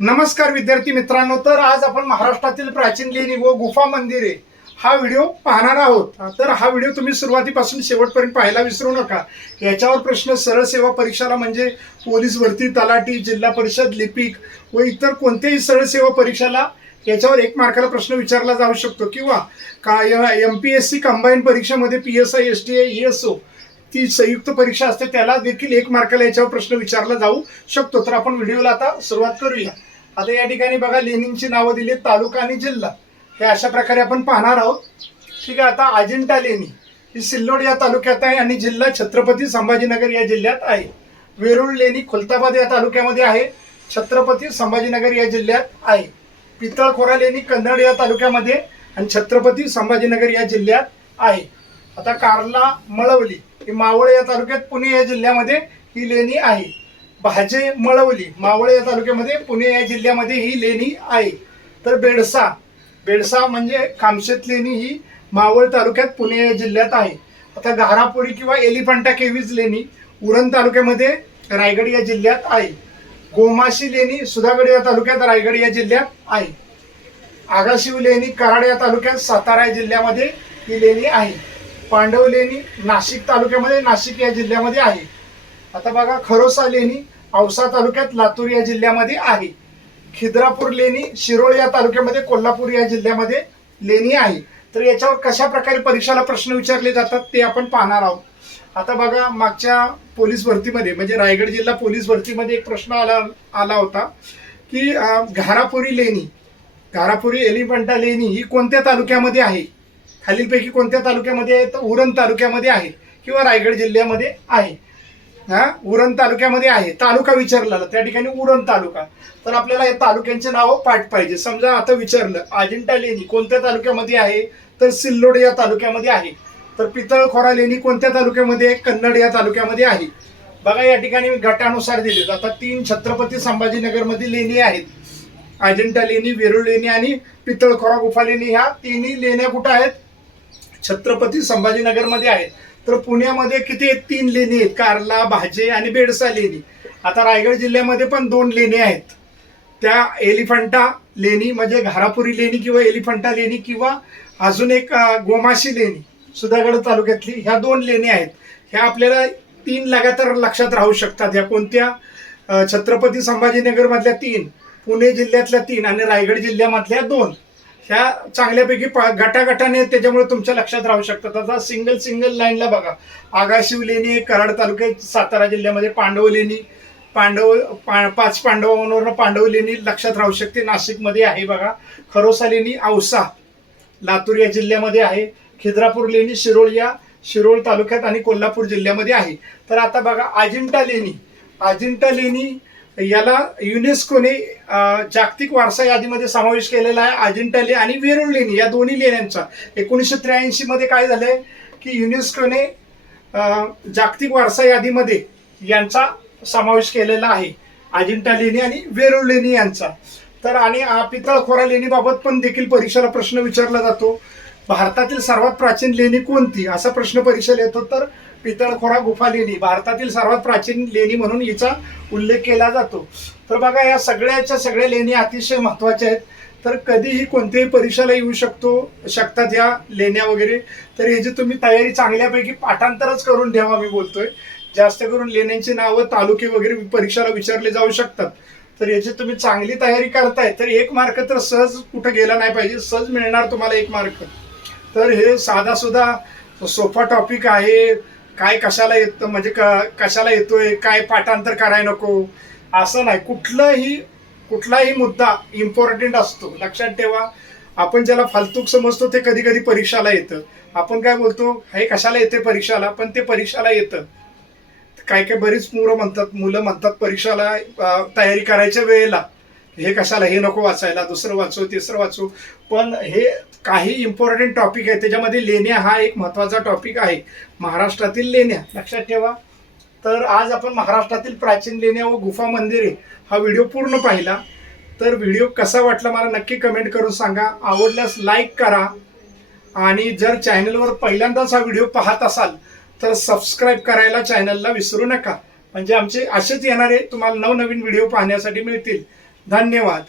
नमस्कार विद्यार्थी मित्रांनो तर आज आपण महाराष्ट्रातील प्राचीन लेणी व गुफा मंदिरे हा व्हिडिओ पाहणार आहोत. तर हा व्हिडिओ तुम्ही सुरुवातीपासून शेवटपर्यंत पाहायला विसरू नका. याच्यावर प्रश्न सरळ सेवा परीक्षाला म्हणजे पोलीस भरती तलाठी जिल्हा परिषद लिपिक व इतर कोणत्याही सरळ सेवा परीक्षाला याच्यावर एक मार्काला प्रश्न विचारला जाऊ शकतो. किंवा का M P S C combine परीक्षेमध्ये P S I S T I S O ती संयुक्त परीक्षा असते त्याला देखील एक मार्काला याच्यावर प्रश्न विचारला जाऊ शकतो. तर आपण व्हिडिओला आता सुरुवात करूया. आता या ठिकाणी बघा लेणींची नावं दिली तालुका आणि जिल्हा. हे अशा प्रकारे आपण पाहणार आहोत. ठीक आहे आता अजिंठा लेणी ही सिल्लोड या तालुक्यात आहे आणि जिल्हा छत्रपती संभाजीनगर या जिल्ह्यात आहे. वेरूळ लेणी खुलताबाद या तालुक्यामध्ये आहे छत्रपती संभाजीनगर या जिल्ह्यात आहे. पितळखोरा लेणी कन्नड या तालुक्यामध्ये आणि छत्रपती संभाजीनगर या जिल्ह्यात आहे. आता कारला मळवली ही मावळ या तालुक्यात पुणे या जिल्ह्यामध्ये ही लेणी आहे. भाजे मळवली मावळ या तालुक्यामध्ये पुणे या जिल्ह्यामध्ये ही लेणी आहे. तर बेडसा बेडसा म्हणजे कामशेत लेणी ही मावळ तालुक्यात पुणे या जिल्ह्यात आहे. आता घारापुरी किंवा एलिफंटा केवीज लेणी उरण तालुक्यामध्ये रायगड या जिल्ह्यात आहे. गोमाशी लेणी सुधागड या तालुक्यात रायगड या जिल्ह्यात आहे. आगाशिव लेणी कराड या तालुक्यात सातारा जिल्ह्यामध्ये ही लेणी आहे. पांडव लेणी नाशिक तालुक्यामध्ये नाशिक या जिल्ह्यामध्ये आहे. आता बघा खरोसा लेणी औसा तालुक्यात लातूर या जिल्ह्यामध्ये आहे. खिद्रापूर लेणी शिरोळ या तालुक्यामध्ये कोल्हापूर या जिल्ह्यामध्ये लेणी आहे. तर याच्यावर कशा प्रकारे परीक्षाला प्रश्न विचारले जातात ते आपण पाहणार आहोत. आता बघा मागच्या पोलीस भरतीमध्ये म्हणजे रायगड जिल्हा पोलीस भरतीमध्ये एक प्रश्न आला आला होता की घारापुरी लेणी घारापुरी एलिफंटा लेणी ही कोणत्या तालुक्यामध्ये आहे? खालीलपैकी कोणत्या तालुक्यामध्ये आहे तर उरण तालुक्यामध्ये आहे किंवा रायगड जिल्ह्यामध्ये आहे. हां? उरण तालुक्यामध्ये आहे. तालुका विचारलेला त्या ठिकाणी उरण तालुका. तर आपल्याला या तालुक्यांचे नावं पाठ पाहिजे. समजा आता विचारलं अजिंठा लेणी कोणत्या तालुक्यामध्ये आहे? तर सिल्लोड या तालुक्यामध्ये आहे. तर पितळखोरा लेणी कोणत्या तालुक्यामध्ये? आहे कन्नड या तालुक्यामध्ये आहे. बघा या ठिकाणी गटानुसार दिले आता तीन छत्रपती संभाजीनगरमध्ये लेणी आहेत. अजिंठा लेणी वेरूळ लेणी आणि पितळखोरा गुफा लेणी. ह्या तिन्ही लेण्या कुठं आहेत? छत्रपती संभाजीनगरमध्ये आहेत. तर पुण्यामध्ये किती आहेत? तीन लेणी आहेत. कारला भाजे आणि बेडसा लेणी. आता रायगड जिल्ह्यामध्ये पण दोन लेणी आहेत. त्या एलिफंटा लेणी म्हणजे घारापुरी लेणी किंवा एलिफंटा लेणी किंवा अजून एक गोमाशी लेणी सुधागड तालुक्यातली ह्या दोन लेणी आहेत. ह्या आपल्याला तीन लगातार लक्षात राहू शकतात. ह्या कोणत्या? छत्रपती संभाजीनगरमधल्या तीन पुणे जिल्ह्यातल्या तीन आणि रायगड जिल्ह्यामधल्या दोन. ह्या चांगल्यापैकी पा- गटागटाने त्याच्यामुळे तुमच्या लक्षात राहू शकतात. आता सिंगल सिंगल लाईनला बघा. आगाशिव लेणी कराड तालुक्यात सातारा जिल्ह्यामध्ये पांडव लेणी पांडव पा- पाच पांडवांवरून पांडव लेणी लक्षात राहू शकते. नाशिकमध्ये आहे बघा. खरोसा लेणी औसा लातूर या जिल्ह्यामध्ये आहे. खिद्रापूर लेणी शिरोळ या शिरोळ तालुक्यात आणि कोल्हापूर जिल्ह्यामध्ये आहे. तर आता बघा अजिंठा लेणी. अजिंठा लेणी याला युनेस्कोने जागतिक वारसा यादीमध्ये समावेश केलेला आहे. अजिंठा लेणी आणि वेरूळ लेणी या दोन्ही लेण्यांचा. एकोणीसशे त्र्याऐंशी मध्ये काय झालंय की युनेस्कोने जागतिक वारसा यादीमध्ये यांचा समावेश केलेला आहे. अजिंठा लेणी आणि वेरूळ लेणी यांचा. तर आणि पितळखोरा लेणीबाबत पण देखील परीक्षेला प्रश्न विचारला जातो. भारतातील सर्वात प्राचीन लेणी कोणती? असा प्रश्न परीक्षेला येतो. तर पितळखोरा गुफा लेणी. भारतातील सर्वात प्राचीन लेणी म्हणून हिचा उल्लेख केला जातो. तर बघा या सगळ्याच्या सगळ्या लेणी अतिशय महत्त्वाच्या आहेत. तर कधीही कोणत्याही परीक्षेला येऊ शकतो शकतात या लेण्या वगैरे. तर याची तुम्ही तयारी चांगल्यापैकी पाठांतरच करून ठेवा मी बोलतोय. जास्त करून लेण्यांची नावं तालुके वगैरे परीक्षेला विचारले जाऊ शकतात. तर याची तुम्ही चांगली तयारी करताय. तर एक मार्क तर सहज कुठं गेला नाही पाहिजे. सहज मिळणार तुम्हाला एक मार्क. तर हे साधा सुद्धा सोपा टॉपिक आहे. काय कशाला येतं म्हणजे क- कशाला येतोय काय पाठांतर करायला नको? असं नाही. कुठलंही कुठलाही मुद्दा इम्पॉर्टंट असतो. लक्षात ठेवा. आपण ज्याला फालतूक समजतो ते कधी कधी परीक्षाला येतं. आपण काय बोलतो हे कशाला येते परीक्षाला? पण ते परीक्षाला येतं. काय काय बरीच मुलं म्हणतात मुलं म्हणतात परीक्षाला तयारी करायच्या वेळेला. हे कशाला हे नको वाचायला दुसरं वाचू तिसरं वाचू. पण हे काही इम्पॉर्टंट टॉपिक आहे त्याच्यामध्ये लेण्या हा एक महत्त्वाचा टॉपिक आहे. महाराष्ट्रातील लेण्या लक्षात ठेवा. तर आज आपण महाराष्ट्रातील प्राचीन लेण्या व गुफा मंदिरे हा व्हिडिओ पूर्ण पाहिला. तर व्हिडिओ कसा वाटला मला नक्की कमेंट करून सांगा. आवडल्यास लाईक करा. आणि जर चॅनलवर पहिल्यांदाच हा व्हिडिओ पाहत असाल तर सबस्क्राईब करायला चॅनलला विसरू नका. म्हणजे आमचे असेच येणारे तुम्हाला नवनवीन व्हिडिओ पाहण्यासाठी मिळतील. धन्यवाद.